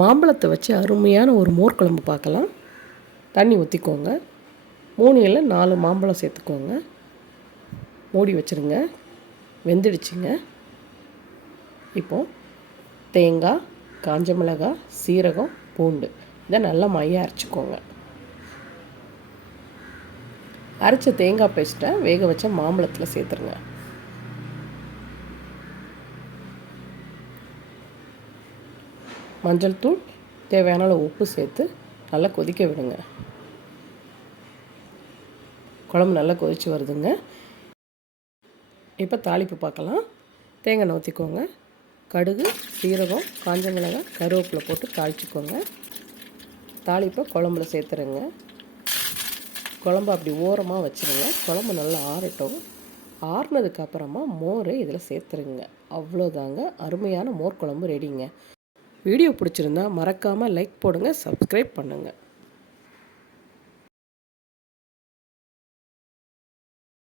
மாம்பழத்தை வச்சு அருமையான ஒரு மோர் குழம்பு பார்க்கலாம். தண்ணி ஊற்றிக்கோங்க. 3 இல்லை 4 மாம்பழம் சேர்த்துக்கோங்க. மூடி வச்சுருங்க. வெந்துடுச்சுங்க. இப்போது தேங்காய், காஞ்ச மிளகாய், சீரகம், பூண்டு இதை நல்லா மையாக அரைச்சிக்கோங்க. அரைச்ச தேங்காய் பேஸ்ட்டை வேக வச்ச மாம்பழத்தில் சேர்த்துருங்க. மஞ்சள் தூள், தேவையான அளவு உப்பு சேர்த்து நல்லா கொதிக்க விடுங்க. குழம்பு நல்லா கொதித்து வருதுங்க. இப்போ தாளிப்பு பார்க்கலாம். தேங்காய் எண்ணெய் ஊற்றிக்கோங்க. கடுகு, சீரகம், காஞ்ச மிளகாய், கருவேப்பிலை போட்டு தாளிச்சிக்கோங்க. தாளிப்பை குழம்புல சேர்த்துருங்க. குழம்பு அப்படி ஓரமாக வச்சுருங்க. குழம்பு நல்லா ஆறட்டும். ஆறுனதுக்கப்புறமா மோரை இதில் சேர்த்துருங்க. அவ்வளோதாங்க, அருமையான மோர் குழம்பு ரெடிங்க. வீடியோ பிடிச்சிருந்தா மறக்காமல் லைக் போடுங்க, சப்ஸ்கிரைப் பண்ணுங்கள்.